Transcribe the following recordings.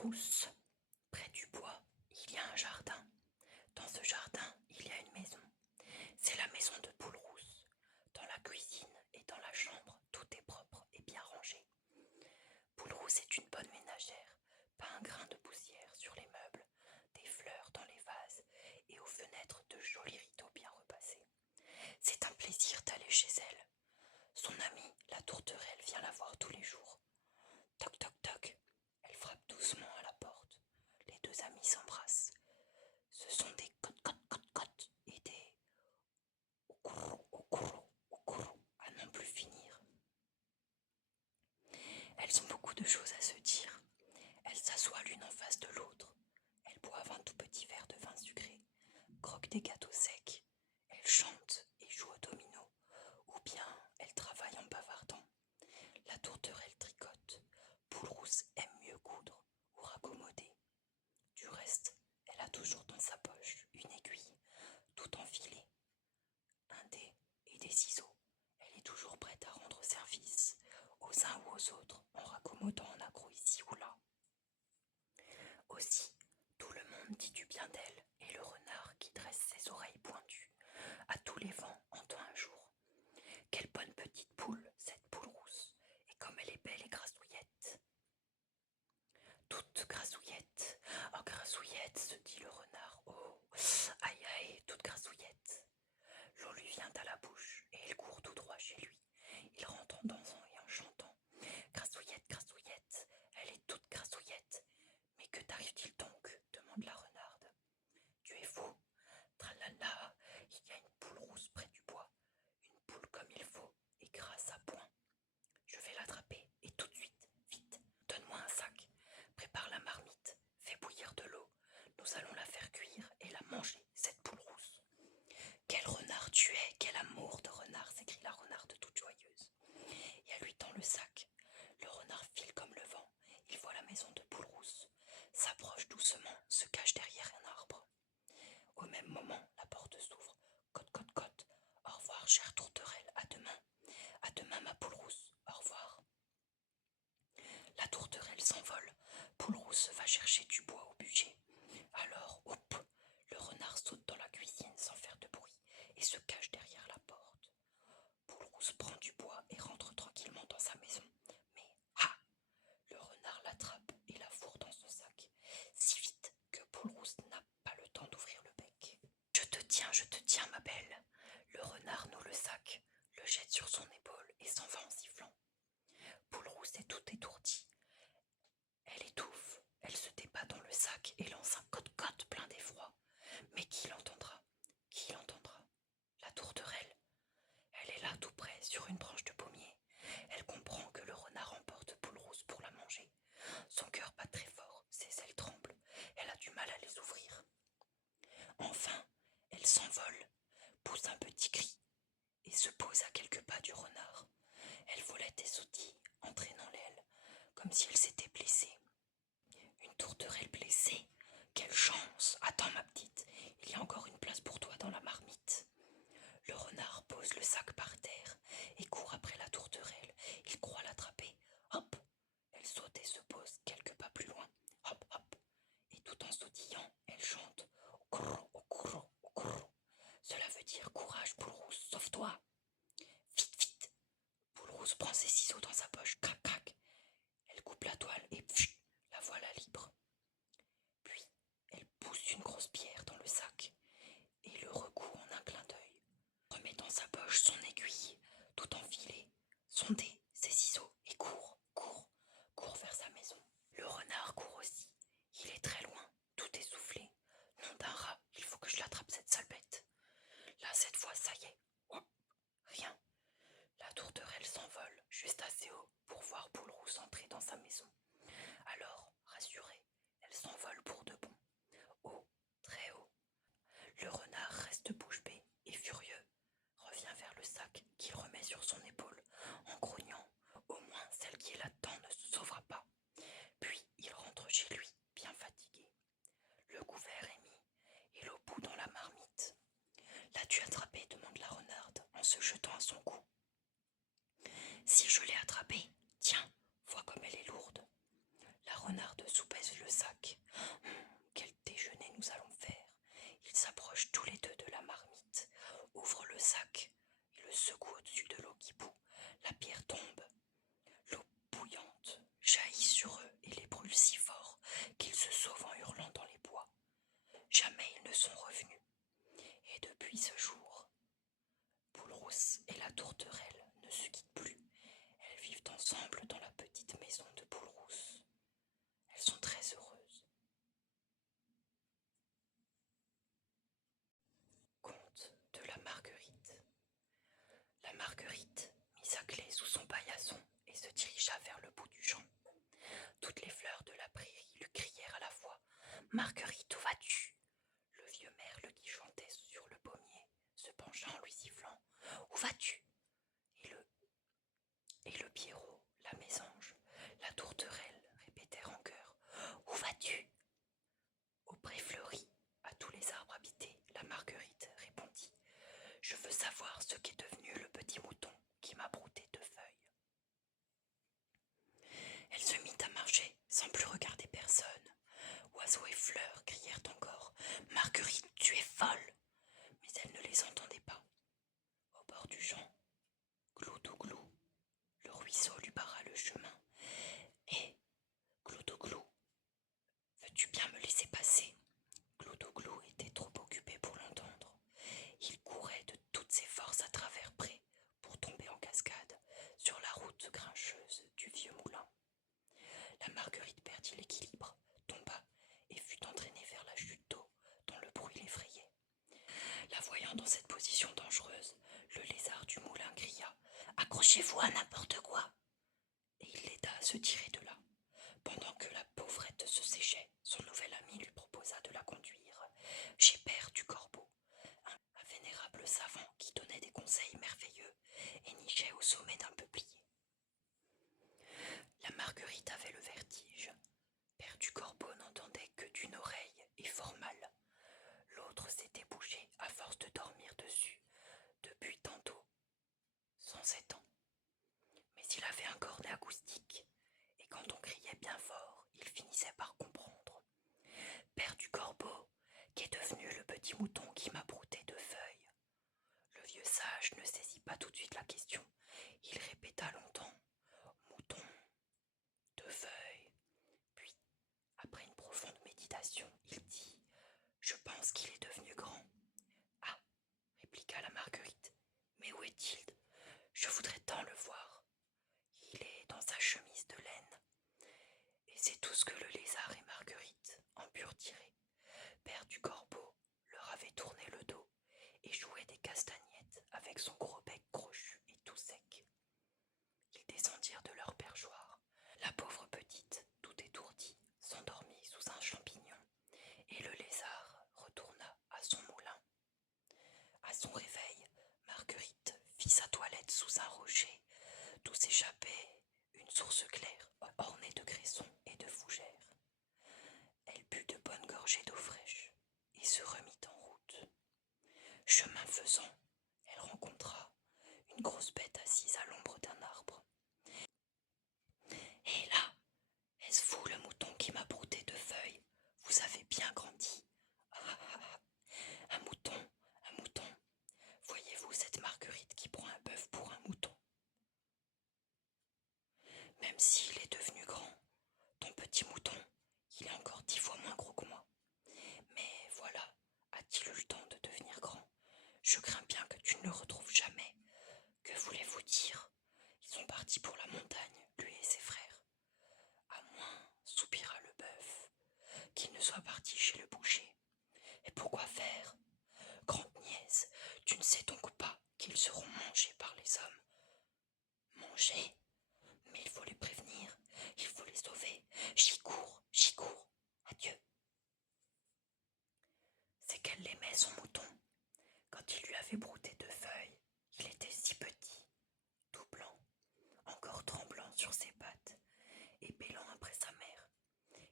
Rousse. Près du bois, il y a un jardin. Dans ce jardin, il y a une maison. C'est la maison de Poule Rousse. Dans la cuisine et dans la chambre, tout est propre et bien rangé. Poule Rousse est une bonne ménagère. Pas un grain de poussière sur les meubles, des fleurs dans les vases et aux fenêtres de jolis rideaux bien repassés. C'est un plaisir d'aller chez elle. Son amie, la tourterelle, vient la voir tous les jours. Toc toc toc. Elle frappe doucement à la porte. Les deux amies s'embrassent. Ce sont des cotes cotes cotes cotes et des oukourou à n'en plus finir. Elles ont beaucoup de choses à se dire. Elles s'assoient l'une en face de l'autre. Elles boivent un tout petit verre de vin sucré, croquent des gâteaux secs. Elles chantent et jouent au domino, ou bien elles travaillent en bavardant. La tourterelle tricote. Poule Rousse aime mieux coudre ou raccommoder. Du reste, elle a toujours dans sa poche une aiguille, tout enfilée, un dé et des ciseaux. Elle est toujours prête à rendre service aux uns ou aux autres en raccommodant un accroc ici ou là. Aussi, tout le monde dit du bien d'elle et le renard qui dresse ses oreilles pointues à tous les vents entend un jour: quelle bonne petite poule, cette Poule Rousse, et comme elle est belle et grassouillette. Toute grassouillette, oh grassouillette, se dit le renard, oh, aïe aïe, toute grassouillette. L'eau lui vient à la bouche et il court tout droit chez lui. Il rentre en dansant et en chantant: grassouillette, grassouillette, elle est toute grassouillette. Mais que t'arrive-t-il donc? Demande la renarde. Tu es fou. Tralala, il y a une Poule Rousse près du bois. Une poule comme il faut et grasse à point. Je vais l'attraper et tout de suite, vite, donne-moi un sac. Prépare la marmite, fais bouillir de l'eau. Nous allons la faire cuire et la manger, cette Poule Rousse. Quel renard tu es, quel amour de renard, s'écrie la renarde toute joyeuse. Et elle lui tend le sac. Le renard file comme le vent. Il voit la maison de Poule Rousse, s'approche doucement, se cache derrière un arbre. Au même moment, la porte s'ouvre. Cote, cote, cote. Au revoir, chère tourterelle, à demain. À demain, ma Poule Rousse, au revoir. La tourterelle s'envole. Poule Rousse va chercher du bois au bûcher. Alors, hop, le renard saute dans la cuisine sans faire de bruit et se cache derrière la porte. Poule Rousse prend du bois et rentre tranquillement dans sa maison. Mais, ah! Le renard l'attrape et la fourre dans son sac, si vite que Poule Rousse n'a pas le temps d'ouvrir le bec. Je te tiens, ma belle. Le renard noue le sac, le jette sur son épaule et s'en va en sifflant. Poule Rousse est toute étourdie. Elle étouffe, elle se débat dans le sac et lance un cote-cote plein d'effroi. Mais qui l'entendra? Qui l'entendra? La tourterelle. Elle est là tout près, sur une branche de pommier. Elle comprend que le renard emporte Poule Rousse pour la manger. Son cœur bat très fort, ses ailes tremblent. Elle a du mal à les ouvrir. Enfin, elle s'envole, pousse un petit cri et se pose à quelques pas du renard. Elle volette et sautille, entraînant l'aile, comme si elle s'était blessée. Une tourterelle blessée? Quelle chance! Attends, ma petite, il y a encore une place pour toi dans la marmite. Le renard pose le sac par terre et court après la tourterelle. Il croit l'attraper. Hop! Elle saute et se pose quelques pas plus loin. Hop, hop! Et tout en sautillant, elle chante: Okourou, okourou, okourou. Cela veut dire courage, Poule Rousse, sauve-toi! Vite, vite! Poule Rousse prend ses ciseaux dans sa poche. Crac, crac! Elle coupe la toile et pfff, la voilà libre. Puis, elle pousse une grosse pierre dans le sac et le recoue en un clin d'œil. Remet dans sa poche son aiguille, tout enfilée, son dé, ses ciseaux, et court, court, court vers sa maison. Le renard court aussi. Il est très loin, tout essoufflé. Nom d'un rat, il faut que je l'attrape, cette sale bête. Là, cette fois, ça y est. Hop, rien. La tourterelle s'envole juste assez haut pour voir Poule Rousse entrer dans sa maison. Alors, rassurée, elle s'envole pour de bon. Haut, très haut. Le renard reste bouche bée et furieux. Revient vers le sac qu'il remet sur son épaule en grognant. Au moins, celle qui est là-dedans ne se sauvera pas. Puis, il rentre chez lui, bien fatigué. Le couvert est mis et l'eau bout dans la marmite. L'as-tu attrapé? Demande la renarde en se jetant à son cou. Si je l'ai attrapée, tiens, vois comme elle est lourde. La renarde soupèse le Sans plus regarder personne, oiseaux et fleurs crièrent encore « Marguerite, tu es folle !» Mais elle ne les entendait pas. Au bord du champ, glou-dou-glou, le ruisseau lui barra le chemin. Et, glou-dou-glou, veux-tu bien me laisser passer ? Glou-dou-glou était trop occupé pour l'entendre. Il courait de toutes ses forces à travers prés pour tomber en cascade sur la route grincheuse du vieux moulin. La Marguerite perdit l'équilibre, tomba et fut entraînée vers la chute d'eau dont le bruit l'effrayait. La voyant dans cette position dangereuse, le lézard du moulin cria « Accrochez-vous à n'importe quoi !» Et il l'aida à se tirer de là. Pendant que la pauvrette se séchait, son nouvel ami lui proposa de la conduire chez Père du Corbeau, un vénérable savant qui donnait des conseils merveilleux et nichait au sommet d'un peuplier. La Marguerite avait le vertige. Père du Corbeau n'entendait que d'une oreille et fort mal. L'autre s'était bouché à force de dormir dessus depuis tantôt 107 ans. Mais il avait un cornet acoustique, et quand on criait bien fort, il finissait par comprendre. Père du Corbeau, qu'est devenu le petit mouton qui m'a brouté de feuilles ? Le vieux sage ne saisit pas tout de suite la question. Il répéta longtemps « Mouton, de feuilles ». Puis, après une profonde méditation, il dit « Je pense qu'il est devenu grand ». « Ah !» répliqua la Marguerite. « Mais où est-il ? Je voudrais tant le voir. » Il est dans sa chemise de laine. Et c'est tout ce que le lézard et Marguerite en purent tirer. Père du Corbeau leur avait tourné le dos et jouait des castagnettes avec son gros bec crochu et tout sec. Ils descendirent de leur perchoir. La pauvre petite, tout étourdie, s'endormit sous un champignon et le lézard retourna à son moulin. À son réveil, Marguerite fit sa toilette sous un rocher d'où s'échappait une source claire ornée de cressons et de fougères. Elle but de bonnes gorgées d'eau fraîche et se remit en route. Chemin faisant, elle rencontra une grosse bête assise à l'ombre d'un arbre. « Et là, est-ce vous le mouton qui m'a brouté de feuilles ? Vous avez bien grandi. Ah, ah, ah. Un mouton. Voyez-vous cette Marguerite qui prend un bœuf pour un mouton ? Même s'il est devenu grand, ton petit mouton, il est encore 10 fois moins gros que moi. Mais voilà, a-t-il eu le temps de devenir grand ? Je crains bien que tu ne le retrouves jamais. Que voulez-vous dire ? Ils sont partis pour la montagne, lui et ses frères. À moins, soupira le bœuf, qu'il ne soit parti chez le boucher. Et pourquoi faire ? Grande nièce, tu ne sais donc pas qu'ils seront mangés par les hommes. Mangés ? Mais il faut les prévenir, il faut les sauver. J'y cours. Adieu. C'est qu'elle l'aimait, son mouton. Quand il lui avait brouté de feuilles, il était si petit, tout blanc, encore tremblant sur ses pattes, et bêlant après sa mère,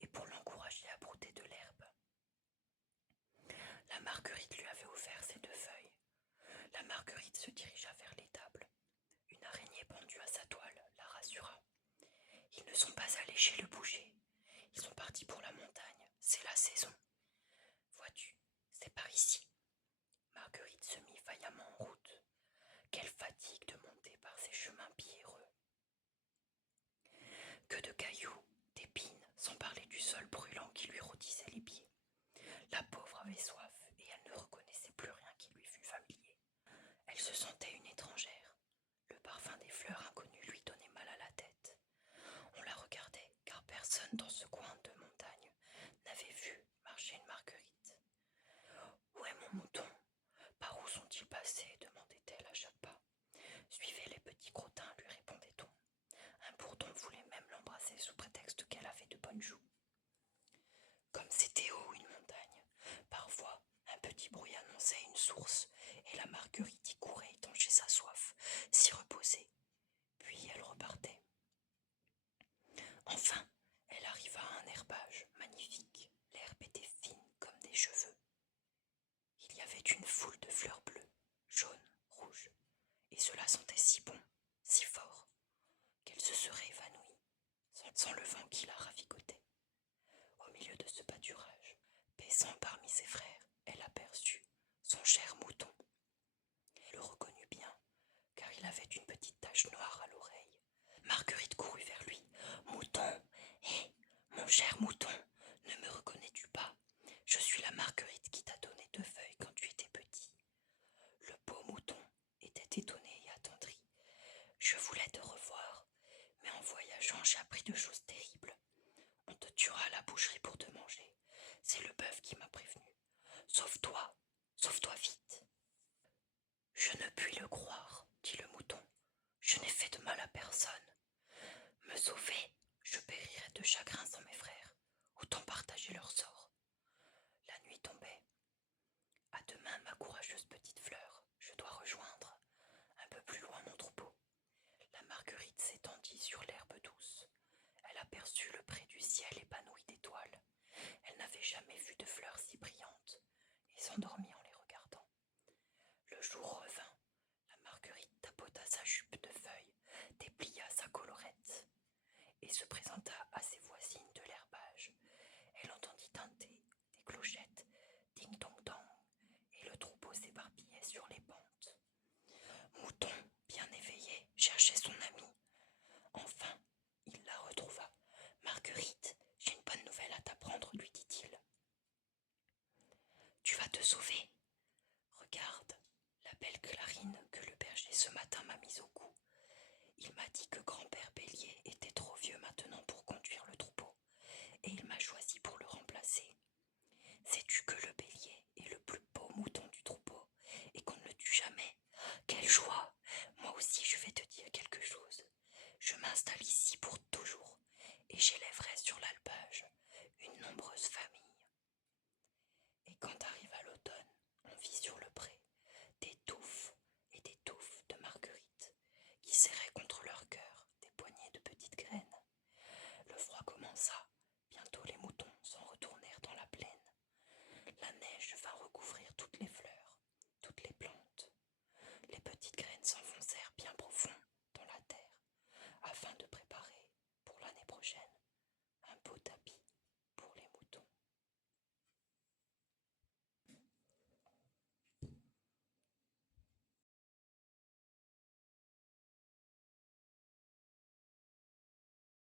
et pour l'encourager à brouter de l'herbe. La Marguerite lui avait offert ces 2 feuilles. La Marguerite se dirigea vers l'étable. Une araignée pendue à sa toile la rassura. Ils ne sont pas allés chez le boucher. Ils sont partis pour la montagne. C'est la saison. Vois-tu, c'est par ici. Marguerite se mit vaillamment en route. Quelle fatigue de monter par ces chemins pierreux. Que de cailloux, d'épines, sans parler du sol brûlant qui lui rôtissait les pieds. La pauvre avait soif et elle ne reconnaissait plus rien qui lui fût familier. Elle se sentait une étrangère. Le parfum des fleurs inconnues lui donnait mal à la tête. On la regardait car personne dans ce coin de montagne n'avait vu marcher une Marguerite. « Où est mon mouton ? Par où sont-ils passés ?» demandait-elle à chaque pas. « Suivez les petits crottins, lui répondait-on. Un bourdon voulait même l'embrasser sous prétexte qu'elle avait de bonnes joues. Comme c'était haut une montagne, parfois un petit bruit annonçait une source et la Marguerite y courait étancher sa soif, s'y reposer. Puis elle repartait. Enfin, elle arriva à un herbage magnifique. L'herbe était fine comme des cheveux. Il y avait une foule de fleurs bleues, jaunes, rouges, et cela sentait si bon, si fort, qu'elle se serait évanouie, sans le vent qui la ravigotait. cher mouton, ne me reconnais-tu pas? Je suis la Marguerite qui t'a donné 2 feuilles quand tu étais petit. Le beau mouton était étonné et attendri. Je voulais te revoir, mais en voyageant j'ai appris 2 choses terribles. On te tuera à la boucherie pour te manger. C'est le bœuf qui m'a prévenu. Sauve-toi, sauve-toi vite. Je ne puis le croire, dit le mouton. Je n'ai fait de mal à personne. Me sauver, je périrais de chagrin sans mes frères. Autant partager leur sort. La nuit tombait. À demain, ma courageuse petite fleur. Je dois rejoindre un peu plus loin mon troupeau. La Marguerite s'étendit sur l'herbe douce. Elle aperçut le pré du ciel épanoui d'étoiles. Elle n'avait jamais vu de fleurs si brillantes et s'endormit en les regardant. Le jour revint. La Marguerite tapota sa jupe de feuilles, déplia sa collerette et se présenta à ses voisines de l'herbage. Elle entendit tinter des clochettes, ding-dong-dong, et le troupeau s'éparpillait sur les pentes. Mouton, bien éveillé, cherchait son ami.